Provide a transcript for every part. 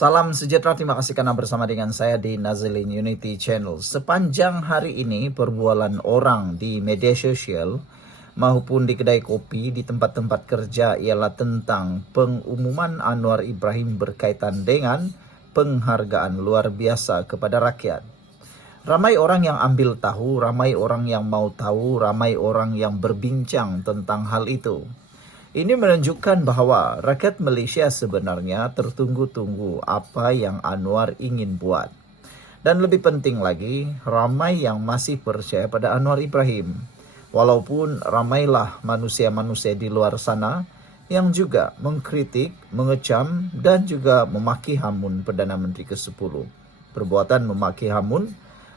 Salam sejahtera, terima kasih karena bersama dengan saya di Nazilin Unity Channel. Sepanjang hari ini perbualan orang di media sosial maupun di kedai kopi, di tempat-tempat kerja ialah tentang pengumuman Anwar Ibrahim berkaitan dengan penghargaan luar biasa kepada rakyat. Ramai orang yang ambil tahu, ramai orang yang mau tahu, ramai orang yang berbincang tentang hal itu. Ini menunjukkan bahwa rakyat Malaysia sebenarnya tertunggu-tunggu apa yang Anwar ingin buat. Dan lebih penting lagi, ramai yang masih percaya pada Anwar Ibrahim. Walaupun ramailah manusia-manusia di luar sana yang juga mengkritik, mengecam, dan juga memaki hamun Perdana Menteri ke-10. Perbuatan memaki hamun,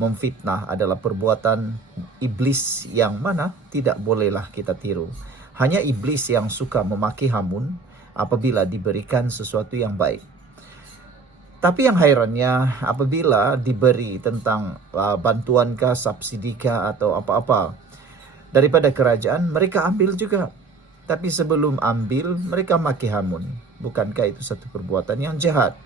memfitnah adalah perbuatan iblis yang mana tidak bolehlah kita tiru. Hanya iblis yang suka memaki hamun apabila diberikan sesuatu yang baik. Tapi yang hairannya apabila diberi tentang bantuankah, subsidikah atau apa-apa daripada kerajaan, mereka ambil juga. Tapi sebelum ambil, mereka maki hamun. Bukankah itu satu perbuatan yang jahat?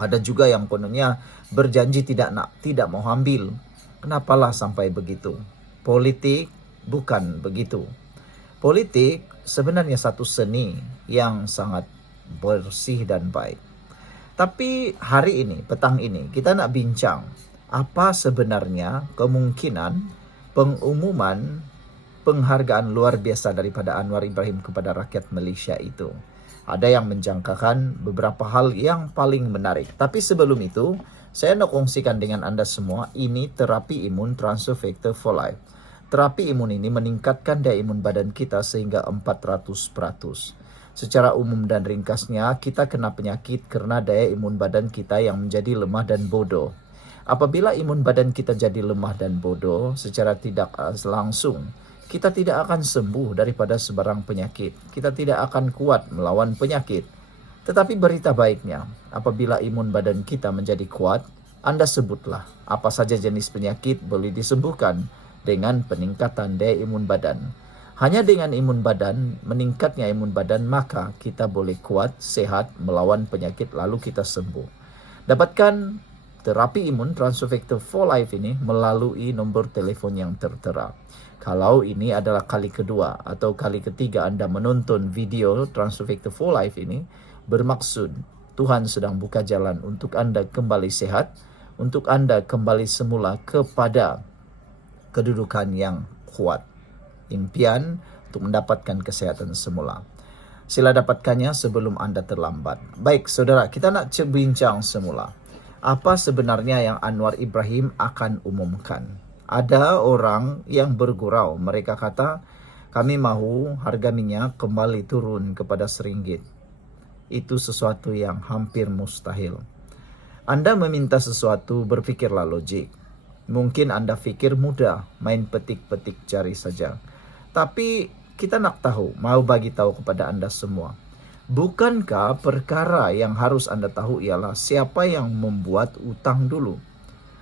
Ada juga yang kononnya berjanji tidak mau ambil. Kenapalah sampai begitu? Politik bukan begitu. Politik sebenarnya satu seni yang sangat bersih dan baik. Tapi hari ini, petang ini, kita nak bincang apa sebenarnya kemungkinan pengumuman penghargaan luar biasa daripada Anwar Ibrahim kepada rakyat Malaysia itu. Ada yang menjangkakan beberapa hal yang paling menarik. Tapi sebelum itu, saya nak kongsikan dengan Anda semua, ini terapi imun transfer factor for life. Terapi imun ini meningkatkan daya imun badan kita sehingga 400%. Secara umum dan ringkasnya, kita kena penyakit karena daya imun badan kita yang menjadi lemah dan bodoh. Apabila imun badan kita jadi lemah dan bodoh, secara tidak langsung, kita tidak akan sembuh daripada sebarang penyakit. Kita tidak akan kuat melawan penyakit. Tetapi berita baiknya, apabila imun badan kita menjadi kuat, Anda sebutlah apa saja jenis penyakit boleh disembuhkan dengan peningkatan daya imun badan. Hanya dengan imun badan, meningkatnya imun badan, maka kita boleh kuat, sehat, melawan penyakit lalu kita sembuh. Dapatkan terapi imun transfer factor for life ini melalui nombor telefon yang tertera. Kalau ini adalah kali kedua atau kali ketiga Anda menonton video transfer factor for life ini, bermaksud Tuhan sedang buka jalan untuk Anda kembali sehat, untuk Anda kembali semula kepada kedudukan yang kuat. Impian untuk mendapatkan kesehatan semula. Sila dapatkannya sebelum Anda terlambat. Baik, saudara, kita nak bincang semula. Apa sebenarnya yang Anwar Ibrahim akan umumkan? Ada orang yang bergurau. Mereka kata, kami mahu harga minyak kembali turun kepada RM1. Itu sesuatu yang hampir mustahil. Anda meminta sesuatu, berfikirlah logik. Mungkin Anda fikir mudah, main petik-petik cari saja. Tapi kita nak tahu, mau bagi tahu kepada Anda semua. Bukankah perkara yang harus Anda tahu ialah siapa yang membuat utang dulu?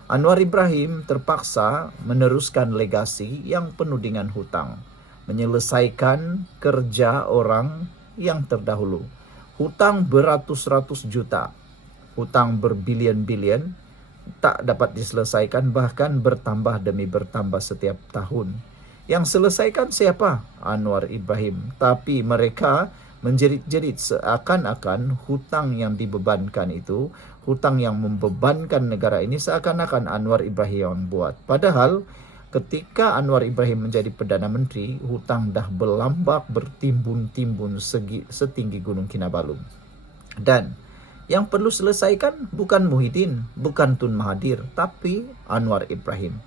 Anwar Ibrahim terpaksa meneruskan legasi yang penuh dengan hutang. Menyelesaikan kerja orang yang terdahulu. Hutang beratus-ratus juta. Hutang berbilion-bilion. Tak dapat diselesaikan, bahkan bertambah demi bertambah setiap tahun. Yang selesaikan siapa? Anwar Ibrahim. Tapi mereka menjerit-jerit seakan-akan hutang yang dibebankan itu, hutang yang membebankan negara ini seakan-akan Anwar Ibrahim yang buat. Padahal ketika Anwar Ibrahim menjadi Perdana Menteri, hutang dah berlambak, bertimbun-timbun setinggi Gunung Kinabalu. Dan yang perlu selesaikan bukan Muhyiddin, bukan Tun Mahathir, tapi Anwar Ibrahim.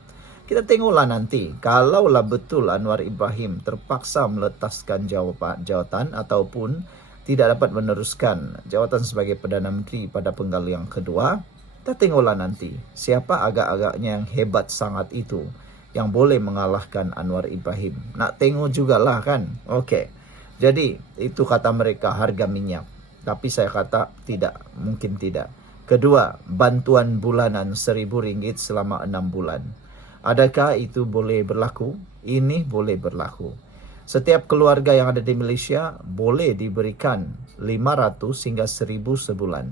Kita tengoklah nanti, kalaulah betul Anwar Ibrahim terpaksa meletaskan jawatan ataupun tidak dapat meneruskan jawatan sebagai Perdana Menteri pada penggal yang kedua, kita tengoklah nanti siapa agak-agaknya yang hebat sangat itu yang boleh mengalahkan Anwar Ibrahim. Nak tengok jugalah kan? Okey. Jadi itu kata mereka harga minyak. Tapi saya kata tidak, mungkin tidak. Kedua, bantuan bulanan RM1,000 selama 6 bulan. Adakah itu boleh berlaku? Ini boleh berlaku. Setiap keluarga yang ada di Malaysia boleh diberikan 500 hingga 1,000 sebulan.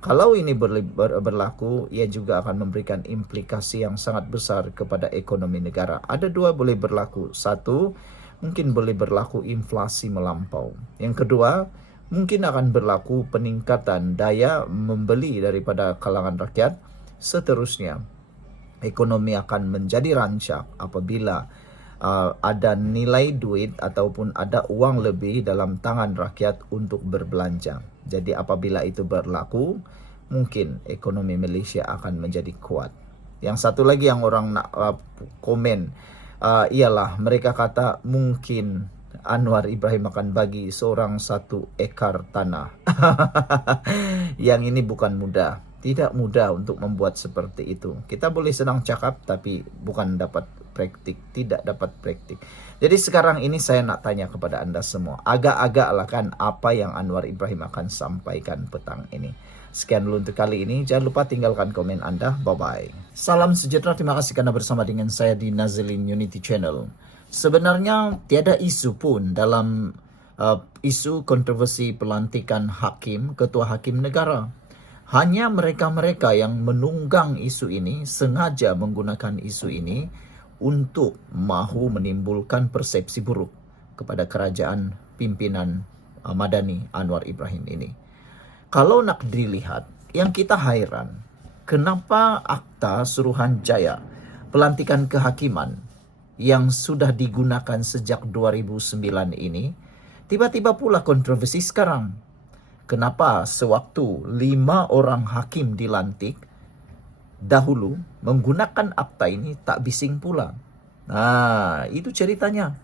Kalau ini berlaku, ia juga akan memberikan implikasi yang sangat besar kepada ekonomi negara. Ada dua boleh berlaku. Satu, mungkin boleh berlaku inflasi melampau. Yang kedua, mungkin akan berlaku peningkatan daya membeli daripada kalangan rakyat. Seterusnya, ekonomi akan menjadi rancak apabila ada nilai duit ataupun ada uang lebih dalam tangan rakyat untuk berbelanja. Jadi apabila itu berlaku, mungkin ekonomi Malaysia akan menjadi kuat. Yang satu lagi yang orang nak komen ialah mereka kata mungkin Anwar Ibrahim akan bagi seorang 1 ekar tanah. Yang ini bukan mudah. Tidak mudah untuk membuat seperti itu. Kita boleh senang cakap tapi bukan dapat praktik, tidak dapat praktik. Jadi sekarang ini saya nak tanya kepada anda semua, agak-agaklah kan apa yang Anwar Ibrahim akan sampaikan petang ini. Sekian dulu untuk kali ini, jangan lupa tinggalkan komen anda, bye-bye. Salam sejahtera, terima kasih karena bersama dengan saya di Nazilin Unity Channel. Sebenarnya tiada isu pun dalam isu kontroversi pelantikan hakim, ketua hakim negara. Hanya mereka-mereka yang menunggang isu ini sengaja menggunakan isu ini untuk mahu menimbulkan persepsi buruk kepada kerajaan pimpinan Madani Anwar Ibrahim ini. Kalau nak dilihat, yang kita hairan, kenapa Akta Suruhanjaya pelantikan kehakiman yang sudah digunakan sejak 2009 ini tiba-tiba pula kontroversi sekarang? Kenapa sewaktu 5 orang hakim dilantik dahulu menggunakan akta ini tak bising pula? Nah, itu ceritanya.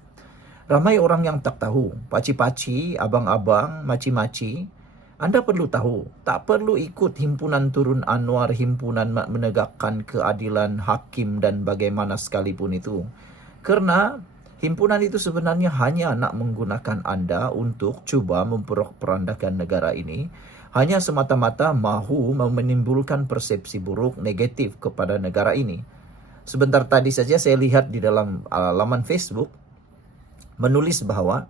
Ramai orang yang tak tahu. Paci-paci, abang-abang, maci-maci. Anda perlu tahu, tak perlu ikut himpunan turun Anwar, himpunan menegakkan keadilan hakim dan bagaimana sekalipun itu. Karena himpunan itu sebenarnya hanya nak menggunakan anda untuk cuba memperandakan negara ini. Hanya semata-mata mahu menimbulkan persepsi buruk negatif kepada negara ini. Sebentar tadi saja saya lihat di dalam laman Facebook menulis bahwa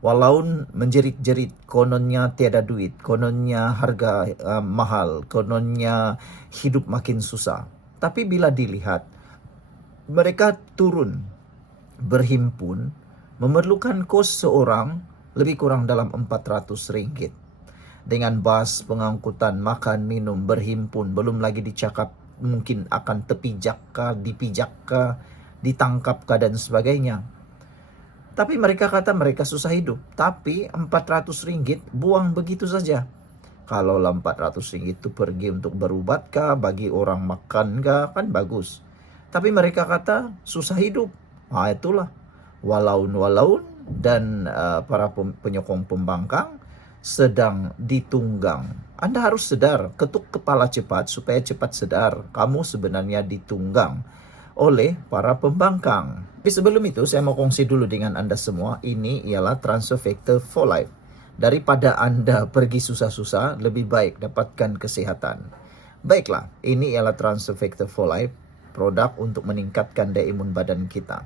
walau menjerit-jerit kononnya tiada duit, kononnya harga mahal, kononnya hidup makin susah. Tapi bila dilihat, mereka turun berhimpun memerlukan kos seorang lebih kurang dalam RM400. Dengan bas, pengangkutan, makan, minum, berhimpun, belum lagi dicakap mungkin akan tepijakkah, dipijakkah, ditangkapkah dan sebagainya. Tapi mereka kata mereka susah hidup. Tapi RM400 buang begitu saja. Kalau RM400 itu pergi untuk berubatkah, bagi orang makankah, kan bagus. Tapi mereka kata susah hidup. Nah itulah. Walaun dan para penyokong pembangkang sedang ditunggang. Anda harus sedar, ketuk kepala cepat supaya cepat sadar kamu sebenarnya ditunggang oleh para pembangkang. Tapi sebelum itu saya mau kongsi dulu dengan Anda semua, ini ialah transfer factor for life. Daripada Anda pergi susah-susah, lebih baik dapatkan kesehatan. Baiklah, ini ialah transfer factor for life, produk untuk meningkatkan daya imun badan kita.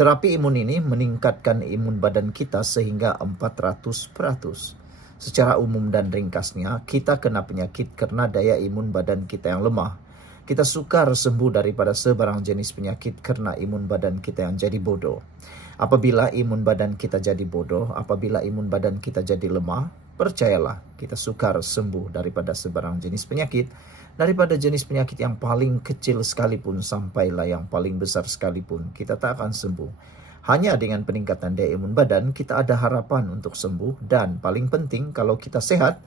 Terapi imun ini meningkatkan imun badan kita sehingga 400%. Secara umum dan ringkasnya, kita kena penyakit karena daya imun badan kita yang lemah. Kita sukar sembuh daripada sebarang jenis penyakit karena imun badan kita yang jadi bodoh. Apabila imun badan kita jadi bodoh, apabila imun badan kita jadi lemah, percayalah kita sukar sembuh daripada sebarang jenis penyakit. Daripada jenis penyakit yang paling kecil sekalipun sampailah yang paling besar sekalipun, kita tak akan sembuh. Hanya dengan peningkatan daya imun badan, kita ada harapan untuk sembuh. Dan paling penting, kalau kita sehat,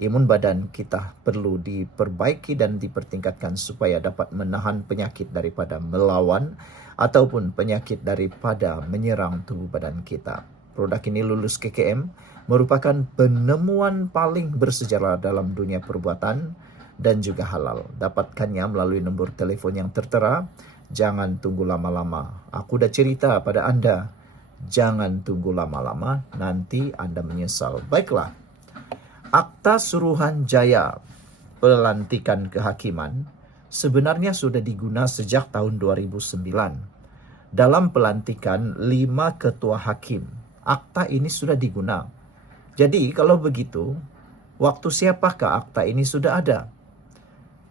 imun badan kita perlu diperbaiki dan dipertingkatkan supaya dapat menahan penyakit daripada melawan ataupun penyakit daripada menyerang tubuh badan kita. Produk ini lulus KKM, merupakan penemuan paling bersejarah dalam dunia perbuatan dan juga halal. Dapatkannya melalui nombor telefon yang tertera. Jangan tunggu lama-lama. Aku dah cerita pada anda, jangan tunggu lama-lama, nanti anda menyesal. Baiklah, Akta Suruhanjaya pelantikan kehakiman sebenarnya sudah diguna sejak tahun 2009. Dalam pelantikan 5 ketua hakim, akta ini sudah diguna. Jadi kalau begitu, Waktu siapakah akta ini sudah ada?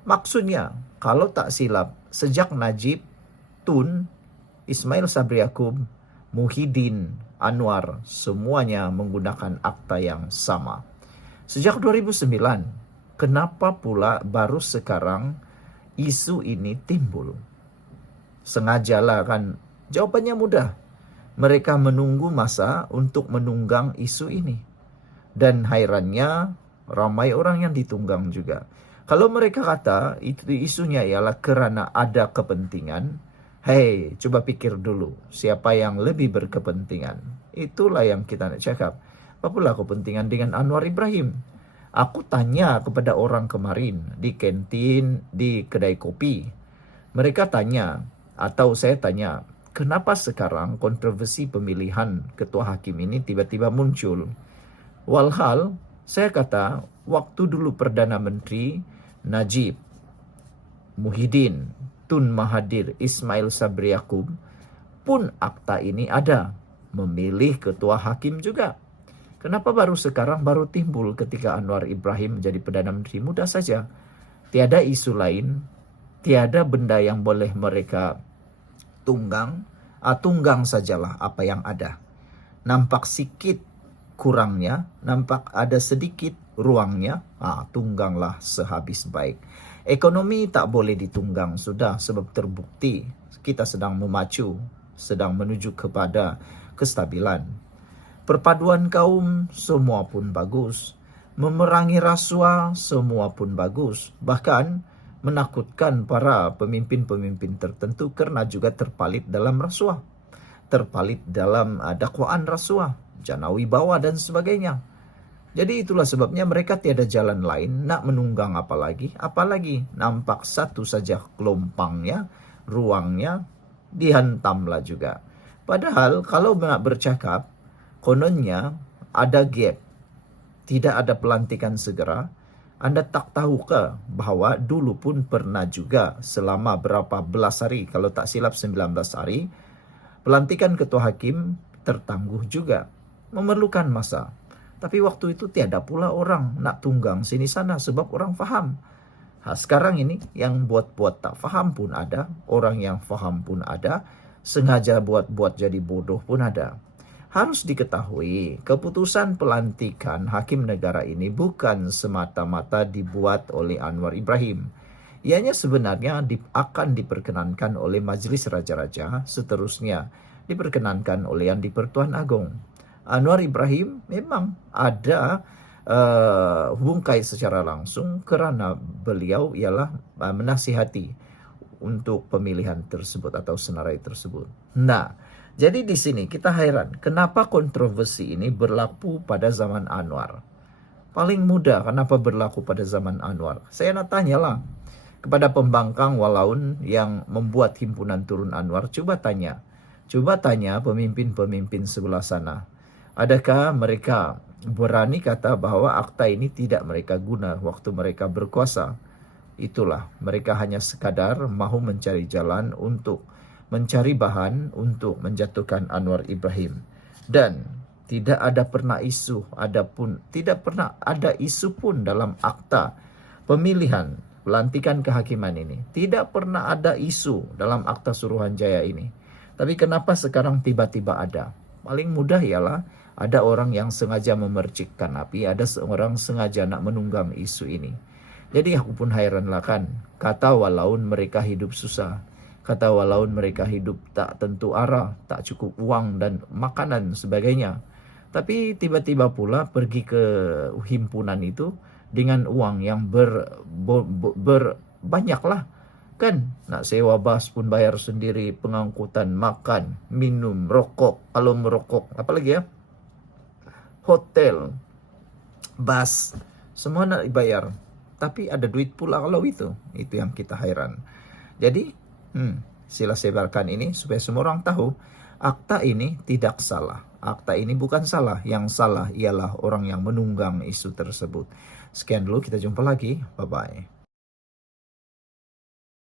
Maksudnya, kalau tak silap, sejak Najib, Tun, Ismail Sabri Yaakob, Muhyiddin, Anwar, semuanya menggunakan akta yang sama. Sejak 2009, kenapa pula baru sekarang isu ini timbul? Sengajalah kan? Jawabannya mudah. Mereka menunggu masa untuk menunggang isu ini. Dan hairannya, ramai orang yang ditunggang juga. Kalau mereka kata itu isunya ialah kerana ada kepentingan, hei, coba pikir dulu siapa yang lebih berkepentingan. Itulah yang kita nak cakap. Apa pula kepentingan dengan Anwar Ibrahim? Aku tanya kepada orang kemarin di kantin, di kedai kopi. Mereka tanya, atau saya tanya, kenapa sekarang kontroversi pemilihan ketua hakim ini tiba-tiba muncul? Walhal, saya kata, waktu dulu Perdana Menteri Najib, Muhyiddin, Tun Mahathir, Ismail Sabri Yaakob pun akta ini ada, memilih ketua hakim juga. Kenapa baru sekarang baru timbul ketika Anwar Ibrahim menjadi Perdana Menteri? Mudah saja. Tiada isu lain, tiada benda yang boleh mereka tunggang, tunggang sajalah apa yang ada. Nampak sikit kurangnya, nampak ada sedikit ruangnya, tungganglah sehabis baik. Ekonomi tak boleh ditunggang sudah, sebab terbukti kita sedang memacu, sedang menuju kepada kestabilan. Perpaduan kaum semua pun bagus. Memerangi rasuah semua pun bagus. Bahkan menakutkan para pemimpin-pemimpin tertentu kerana juga terpalit dalam rasuah. Terpalit dalam dakwaan rasuah, jana wibawa dan sebagainya. Jadi itulah sebabnya mereka tiada jalan lain nak menunggang apalagi nampak satu saja gelombangnya, ruangnya dihantamlah juga. Padahal kalau nak bercakap, kononnya ada gap, tidak ada pelantikan segera. Anda tak tahukah bahawa dulu pun pernah juga selama berapa belas hari, kalau tak silap 19 hari, pelantikan ketua hakim tertangguh juga, memerlukan masa. Tapi waktu itu tiada pula orang nak tunggang sini sana sebab orang faham. Sekarang ini yang buat-buat tak faham pun ada, orang yang faham pun ada, sengaja buat-buat jadi bodoh pun ada. Harus diketahui, keputusan pelantikan hakim negara ini bukan semata-mata dibuat oleh Anwar Ibrahim. Ianya sebenarnya akan diperkenankan oleh Majlis Raja-Raja, seterusnya diperkenankan oleh Yang di-Pertuan Agong. Anwar Ibrahim memang ada bungkai secara langsung kerana beliau ialah menasihati untuk pemilihan tersebut atau senarai tersebut. Nah, jadi di sini kita heran kenapa kontroversi ini berlaku pada zaman Anwar. Paling mudah kenapa berlaku pada zaman Anwar. Saya nak tanyalah kepada pembangkang walaun yang membuat himpunan Turun Anwar, coba tanya pemimpin-pemimpin sebelah sana. Adakah mereka berani kata bahawa akta ini tidak mereka guna waktu mereka berkuasa? Itulah, mereka hanya sekadar mahu mencari jalan untuk mencari bahan untuk menjatuhkan Anwar Ibrahim. Dan tidak ada pernah isu, tidak pernah ada isu pun dalam akta pemilihan pelantikan kehakiman ini. Tidak pernah ada isu dalam akta Suruhanjaya ini. Tapi kenapa sekarang tiba-tiba ada? Paling mudah ialah ada orang yang sengaja memercikkan api, ada seorang sengaja nak menunggang isu ini. Jadi aku pun hairanlah kan, kata walaun mereka hidup susah, kata walaun mereka hidup tak tentu arah, tak cukup uang dan makanan sebagainya. Tapi tiba-tiba pula pergi ke himpunan itu dengan uang yang banyaklah. Kan nak sewa bas pun bayar sendiri, pengangkutan, makan, minum, rokok, kalau merokok, apa lagi ya? Hotel, bas, semua nak dibayar. Tapi ada duit pula kalau itu yang kita hairan. Jadi, sila sebarkan ini supaya semua orang tahu akta ini tidak salah. Akta ini bukan salah, yang salah ialah orang yang menunggang isu tersebut. Sekian dulu, kita jumpa lagi. Bye-bye.